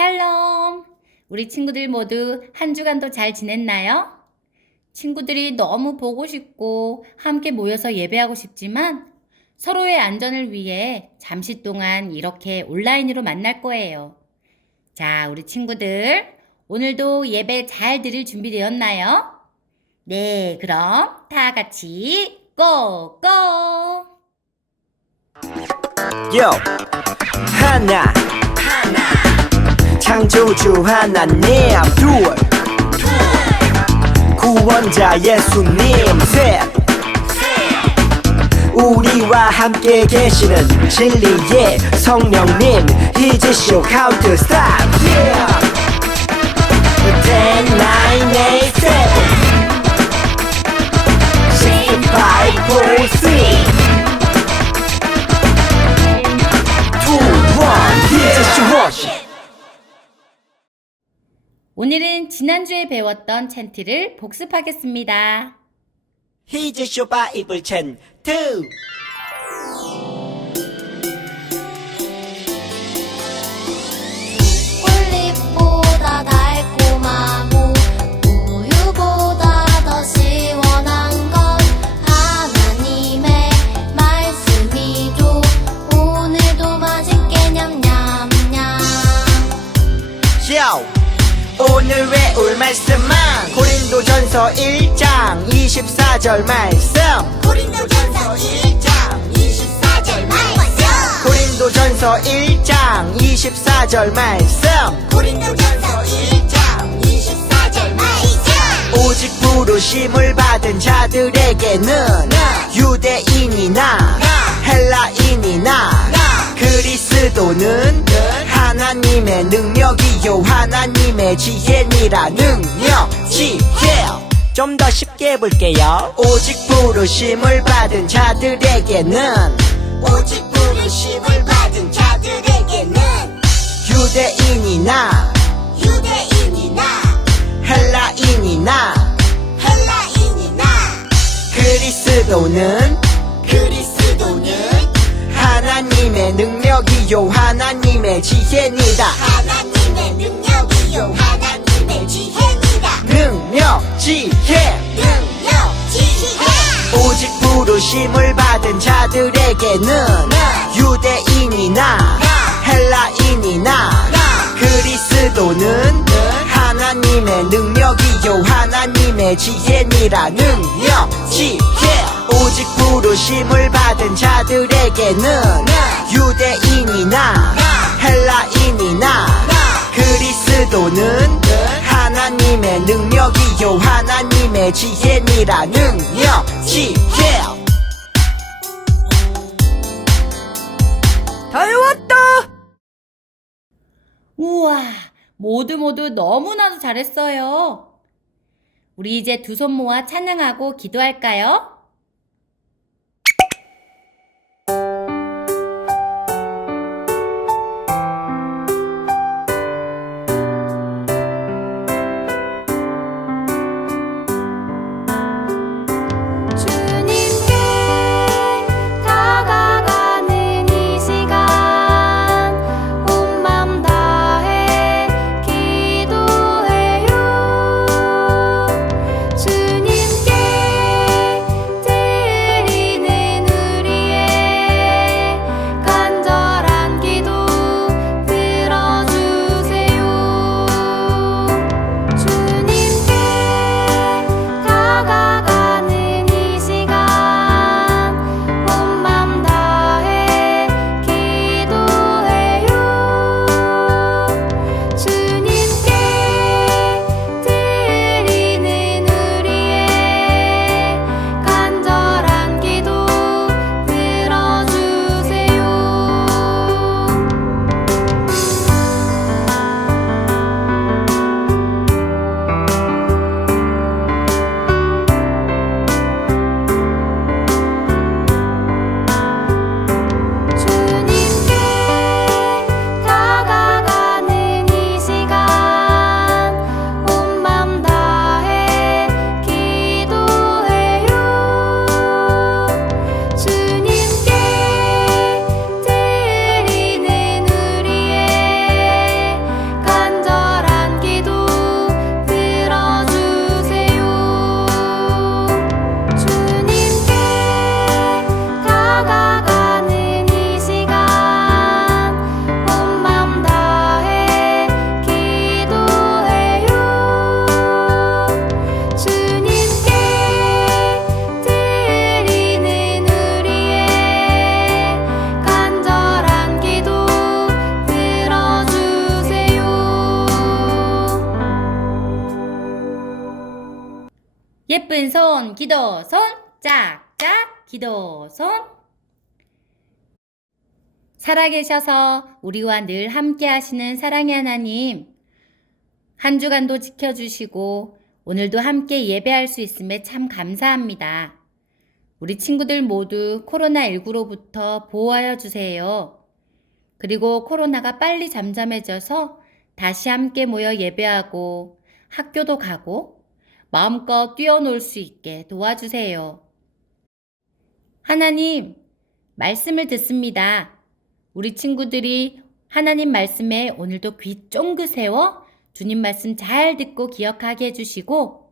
샬롬! 우리 친구들 모두 한 주간도 잘 지냈나요? 친구들이 너무 보고 싶고 함께 모여서 예배하고 싶지만 서로의 안전을 위해 잠시 동안 이렇게 온라인으로 만날 거예요. 자, 우리 친구들, 오늘도 예배 잘 드릴 준비되었나요? 네, 그럼 다 같이 고고! 요 하나 창조주 하나님 둘 구원자 예수님 셋 우리와 함께 계시는 진리의 성령님 He's show count stop yeah 10, 9, 8, 7 6, 5, 4, 3 오늘은 지난주에 배웠던 챈트를 복습하겠습니다. He's show 바이블 챈트 꿀잎보다 달콤하고 우유보다 더 시원한 건 하나님의 말씀이죠. 오늘도 맛있게 냠냠냠. Yo! 오늘 외울 말씀은 고린도전서 1장 24절 말씀 고린도전서 1장 24절 말씀. 고린도전서 1장 24절 말씀 고린도전서 1장 24절 말씀. 오직 부르심을 받은 자들에게는 유대인이나 헬라인이나 그리스도는 하나님의 능력이요 하나님의 지혜니라 능력 지혜 좀 더 쉽게 해볼게요 오직 부르심을 받은 자들에게는 오직 부르심을 받은 자들에게는 유대인이나 헬라인이나 그리스도는 하나님의 능력이요 하나님의 지혜니다 하나님의 능력이요 하나님의 지혜니라. 능력 지혜 오직 부르심을 받은 자들에게는 유대인이나 헬라인이나 그리스도는 하나님의 능력이요 하나님의 지혜니라 능력 지혜 오직 부르심을 받은 자들에게는 유대인이나 헬라인이나 그리스도는 하나님의 능력이요 하나님의 지혜니라 능력 지혜 다 외웠다 우와, 모두 너무나도 잘했어요. 우리 이제 두 손 모아 찬양하고 기도할까요? 주님께 다가가는 이 시간 온 맘 다해 기도해요. 주님께 예쁜 손, 기도 손, 짝짝 기도 손. 살아계셔서 우리와 늘 함께 하시는 사랑의 하나님, 한 주간도 지켜주시고 오늘도 함께 예배할 수 있음에 참 감사합니다. 우리 친구들 모두 코로나19로부터 보호하여 주세요. 그리고 코로나가 빨리 잠잠해져서 다시 함께 모여 예배하고 학교도 가고 마음껏 뛰어놀 수 있게 도와주세요. 하나님, 말씀을 듣습니다. 우리 친구들이 하나님 말씀에 오늘도 귀 쫑긋 세워 주님 말씀 잘 듣고 기억하게 해주시고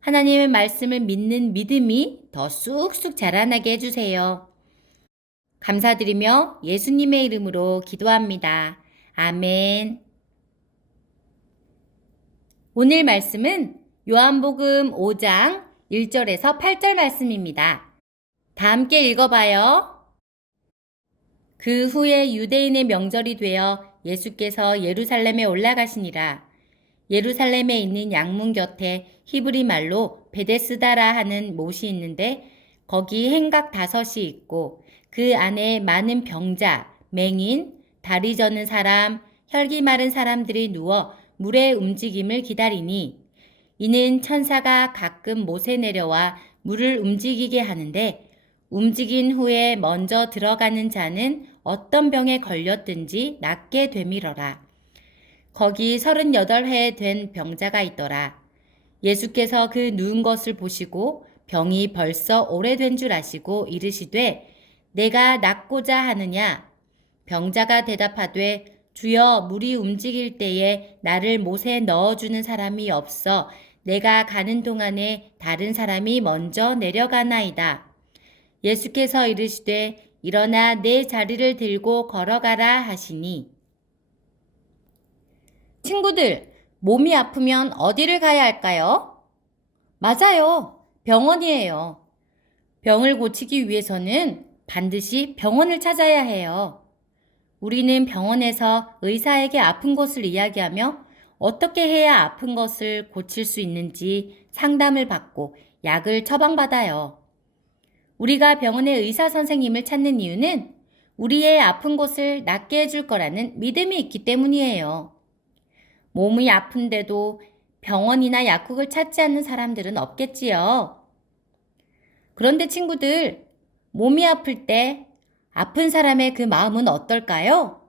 하나님의 말씀을 믿는 믿음이 더 쑥쑥 자라나게 해주세요. 감사드리며 예수님의 이름으로 기도합니다. 아멘. 오늘 말씀은 요한복음 5장 1절에서 8절 말씀입니다. 다 함께 읽어봐요. 그 후에 유대인의 명절이 되어 예수께서 예루살렘에 올라가시니라. 예루살렘에 있는 양문 곁에 히브리 말로 베데스다라 하는 못이 있는데 거기 행각 5이 있고 그 안에 많은 병자, 맹인, 다리 저는 사람, 혈기 마른 사람들이 누워 물의 움직임을 기다리니 이는 천사가 가끔 못에 내려와 물을 움직이게 하는데 움직인 후에 먼저 들어가는 자는 어떤 병에 걸렸든지 낫게 되밀어라. 거기 38해 된 병자가 있더라. 예수께서 그 누운 것을 보시고 병이 벌써 오래된 줄 아시고 이르시되 내가 낫고자 하느냐? 병자가 대답하되 주여 물이 움직일 때에 나를 못에 넣어주는 사람이 없어 내가 가는 동안에 다른 사람이 먼저 내려가나이다. 예수께서 이르시되 일어나 내 자리를 들고 걸어가라 하시니 친구들, 몸이 아프면 어디를 가야 할까요? 맞아요. 병원이에요. 병을 고치기 위해서는 반드시 병원을 찾아야 해요. 우리는 병원에서 의사에게 아픈 것을 이야기하며 어떻게 해야 아픈 것을 고칠 수 있는지 상담을 받고 약을 처방받아요. 우리가 병원의 의사 선생님을 찾는 이유는 우리의 아픈 곳을 낫게 해줄 거라는 믿음이 있기 때문이에요. 몸이 아픈데도 병원이나 약국을 찾지 않는 사람들은 없겠지요. 그런데 친구들, 몸이 아플 때 아픈 사람의 그 마음은 어떨까요?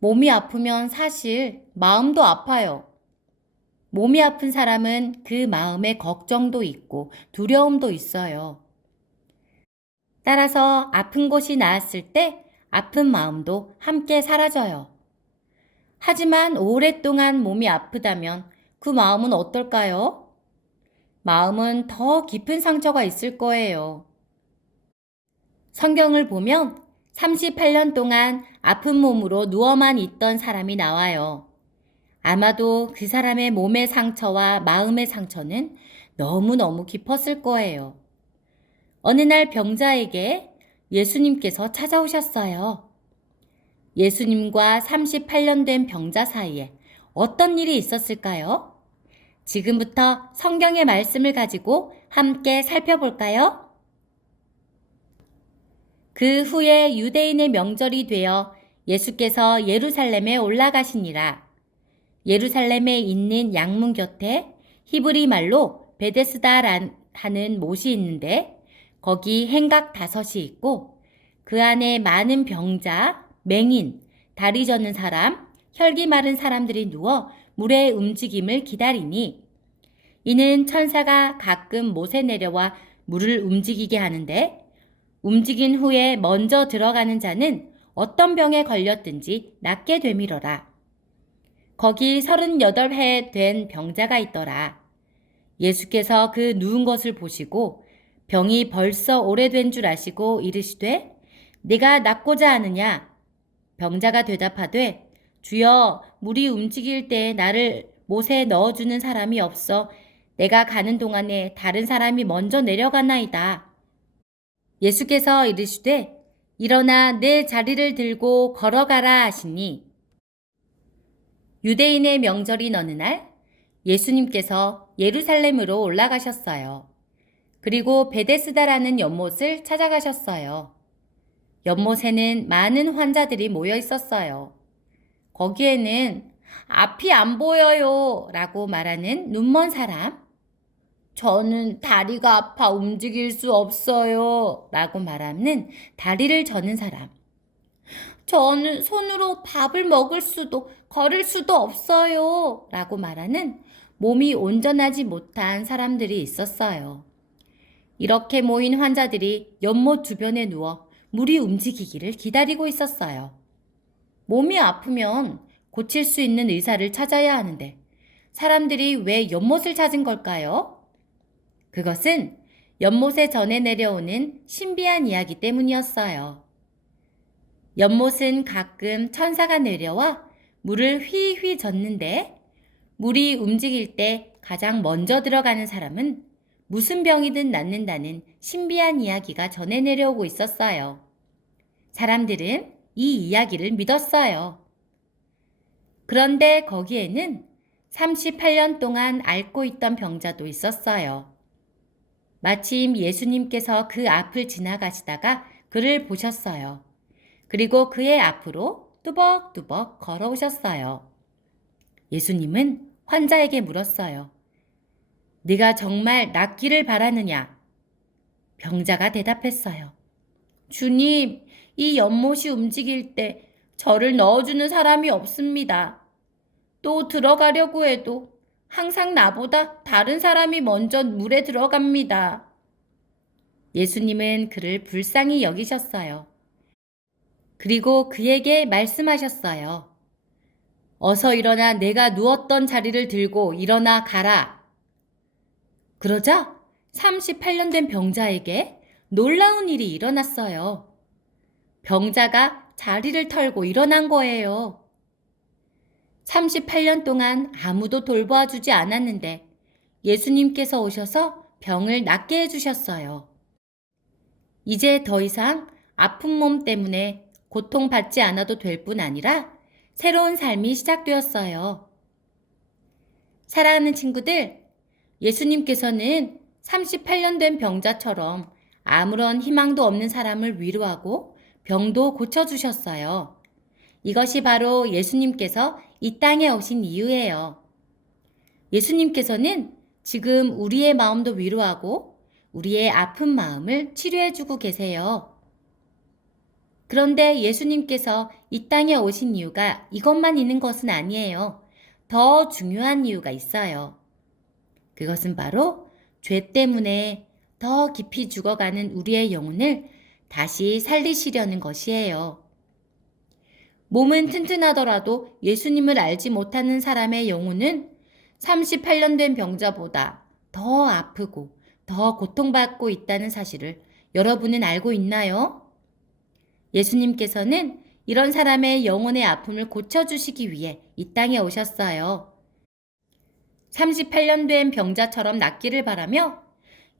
몸이 아프면 사실 마음도 아파요. 몸이 아픈 사람은 그 마음에 걱정도 있고 두려움도 있어요. 따라서 아픈 곳이 나았을 때 아픈 마음도 함께 사라져요. 하지만 오랫동안 몸이 아프다면 그 마음은 어떨까요? 마음은 더 깊은 상처가 있을 거예요. 성경을 보면 38년 동안 아픈 몸으로 누워만 있던 사람이 나와요. 아마도 그 사람의 몸의 상처와 마음의 상처는 너무너무 깊었을 거예요. 어느 날 병자에게 예수님께서 찾아오셨어요. 예수님과 38년 된 병자 사이에 어떤 일이 있었을까요? 지금부터 성경의 말씀을 가지고 함께 살펴볼까요? 그 후에 유대인의 명절이 되어 예수께서 예루살렘에 올라가시니라. 예루살렘에 있는 양문 곁에 히브리 말로 베데스다 하는 못이 있는데 거기 행각 5이 있고 그 안에 많은 병자, 맹인, 다리 저는 사람, 혈기 마른 사람들이 누워 물의 움직임을 기다리니 이는 천사가 가끔 못에 내려와 물을 움직이게 하는데 움직인 후에 먼저 들어가는 자는 어떤 병에 걸렸든지 낫게 되밀어라. 거기 38해 된 병자가 있더라. 예수께서 그 누운 것을 보시고 병이 벌써 오래된 줄 아시고 이르시되 네가 낫고자 하느냐? 병자가 대답하되 주여 물이 움직일 때 나를 못에 넣어주는 사람이 없어 내가 가는 동안에 다른 사람이 먼저 내려가나이다. 예수께서 이르시되 일어나 내 자리를 들고 걸어가라 하시니 유대인의 명절인 어느 날 예수님께서 예루살렘으로 올라가셨어요. 그리고 베데스다라는 연못을 찾아가셨어요. 연못에는 많은 환자들이 모여 있었어요. 거기에는 앞이 안 보여요 라고 말하는 눈먼 사람, 저는 다리가 아파 움직일 수 없어요 라고 말하는 다리를 저는 사람, 저는 손으로 밥을 먹을 수도 걸을 수도 없어요 라고 말하는 몸이 온전하지 못한 사람들이 있었어요. 이렇게 모인 환자들이 연못 주변에 누워 물이 움직이기를 기다리고 있었어요. 몸이 아프면 고칠 수 있는 의사를 찾아야 하는데 사람들이 왜 연못을 찾은 걸까요? 그것은 연못에 전해 내려오는 신비한 이야기 때문이었어요. 연못은 가끔 천사가 내려와 물을 휘휘 젓는데 물이 움직일 때 가장 먼저 들어가는 사람은 무슨 병이든 낫는다는 신비한 이야기가 전해 내려오고 있었어요. 사람들은 이 이야기를 믿었어요. 그런데 거기에는 38년 동안 앓고 있던 병자도 있었어요. 마침 예수님께서 그 앞을 지나가시다가 그를 보셨어요. 그리고 그의 앞으로 뚜벅뚜벅 걸어오셨어요. 예수님은 환자에게 물었어요. 네가 정말 낫기를 바라느냐? 병자가 대답했어요. 주님, 이 연못이 움직일 때 저를 넣어주는 사람이 없습니다. 또 들어가려고 해도 항상 나보다 다른 사람이 먼저 물에 들어갑니다. 예수님은 그를 불쌍히 여기셨어요. 그리고 그에게 말씀하셨어요. 어서 일어나 내가 누웠던 자리를 들고 일어나 가라. 그러자 38년 된 병자에게 놀라운 일이 일어났어요. 병자가 자리를 털고 일어난 거예요. 38년 동안 아무도 돌보아주지 않았는데 예수님께서 오셔서 병을 낫게 해주셨어요. 이제 더 이상 아픈 몸 때문에 고통받지 않아도 될 뿐 아니라 새로운 삶이 시작되었어요. 사랑하는 친구들, 예수님께서는 38년 된 병자처럼 아무런 희망도 없는 사람을 위로하고 병도 고쳐주셨어요. 이것이 바로 예수님께서 이 땅에 오신 이유예요. 예수님께서는 지금 우리의 마음도 위로하고 우리의 아픈 마음을 치료해주고 계세요. 그런데 예수님께서 이 땅에 오신 이유가 이것만 있는 것은 아니에요. 더 중요한 이유가 있어요. 그것은 바로 죄 때문에 더 깊이 죽어가는 우리의 영혼을 다시 살리시려는 것이에요. 몸은 튼튼하더라도 예수님을 알지 못하는 사람의 영혼은 38년 된 병자보다 더 아프고 더 고통받고 있다는 사실을 여러분은 알고 있나요? 예수님께서는 이런 사람의 영혼의 아픔을 고쳐주시기 위해 이 땅에 오셨어요. 38년 된 병자처럼 낫기를 바라며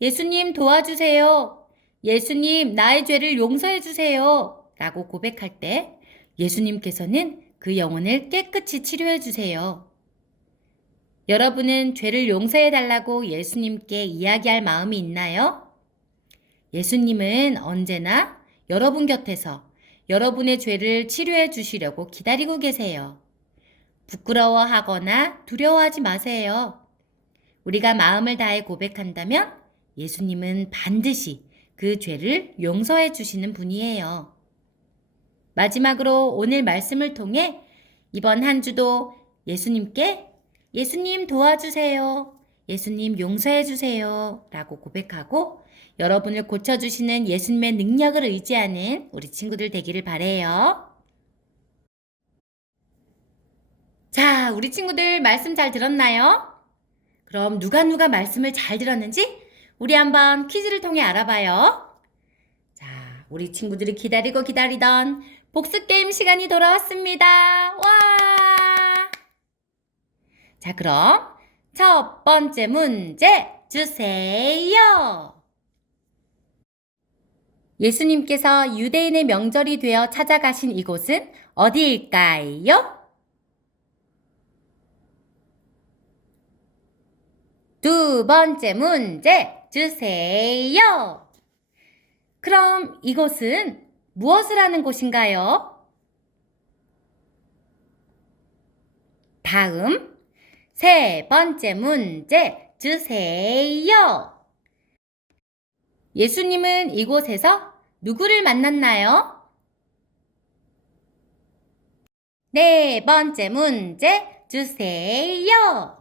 예수님 도와주세요. 예수님 나의 죄를 용서해 주세요. 라고 고백할 때 예수님께서는 그 영혼을 깨끗이 치료해 주세요. 여러분은 죄를 용서해 달라고 예수님께 이야기할 마음이 있나요? 예수님은 언제나 여러분 곁에서 여러분의 죄를 치료해 주시려고 기다리고 계세요. 부끄러워하거나 두려워하지 마세요. 우리가 마음을 다해 고백한다면 예수님은 반드시 그 죄를 용서해 주시는 분이에요. 마지막으로 오늘 말씀을 통해 이번 한 주도 예수님께 예수님 도와주세요. 예수님 용서해 주세요. 라고 고백하고 여러분을 고쳐주시는 예수님의 능력을 의지하는 우리 친구들 되기를 바래요. 자, 우리 친구들 말씀 잘 들었나요? 그럼 누가 말씀을 잘 들었는지 우리 한번 퀴즈를 통해 알아봐요. 자, 우리 친구들이 기다리던 복습 게임 시간이 돌아왔습니다. 와! 자, 그럼 첫 번째 문제 주세요. 예수님께서 유대인의 명절이 되어 찾아가신 이곳은 어디일까요? 두 번째 문제 주세요. 그럼 이곳은 무엇을 하는 곳인가요? 다음 세 번째 문제 주세요. 예수님은 이곳에서 누구를 만났나요? 네 번째 문제 주세요.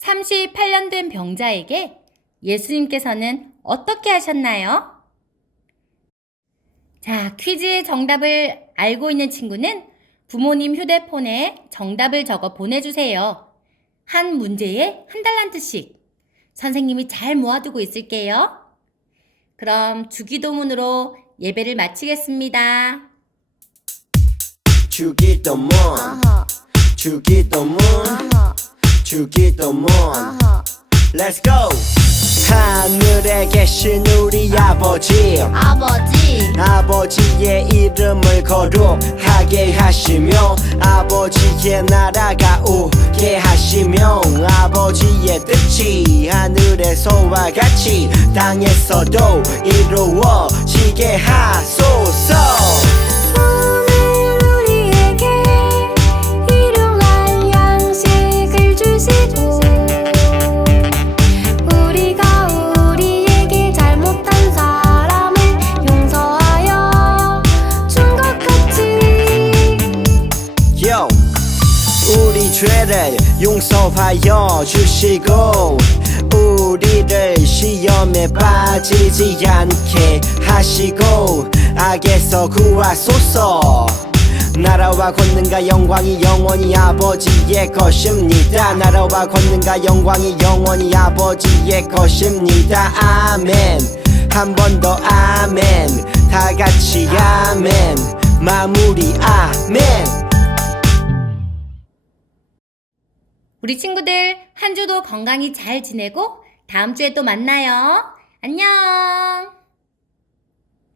38년 된 병자에게 예수님께서는 어떻게 하셨나요? 자, 퀴즈의 정답을 알고 있는 친구는 부모님 휴대폰에 정답을 적어 보내주세요. 한 문제에 한 달란트씩. 선생님이 잘 모아두고 있을게요. 그럼 주기도문으로 예배를 마치겠습니다. 주기도문 주기도문 주기도문 Let's go 하늘에 계신 우리 아버지 아버지의 이름을 거룩하게 하시며 아버지의 나라가 오게 하시며 아버지의 뜻이 하늘에서와 같이 땅에서도 이루어지게 하소서. 오늘 우리에게 일용할 양식을 주시고 우리가 우리에게 잘못한 사람을 용서하여 준 것 같이 Yo, 우리 죄를 용서하여 주시고 우리를 시험에 빠지지 않게 하시고 악에서 구하소서. 나라와 권능과 영광이 영원히 아버지의 것입니다. 나라와 권능과 영광이 영원히 아버지의 것입니다. 아멘. 한 번 더 아멘. 다 같이 아멘. 마무리 아멘. 우리 친구들 한 주도 건강히 잘 지내고 다음 주에 또 만나요. 안녕.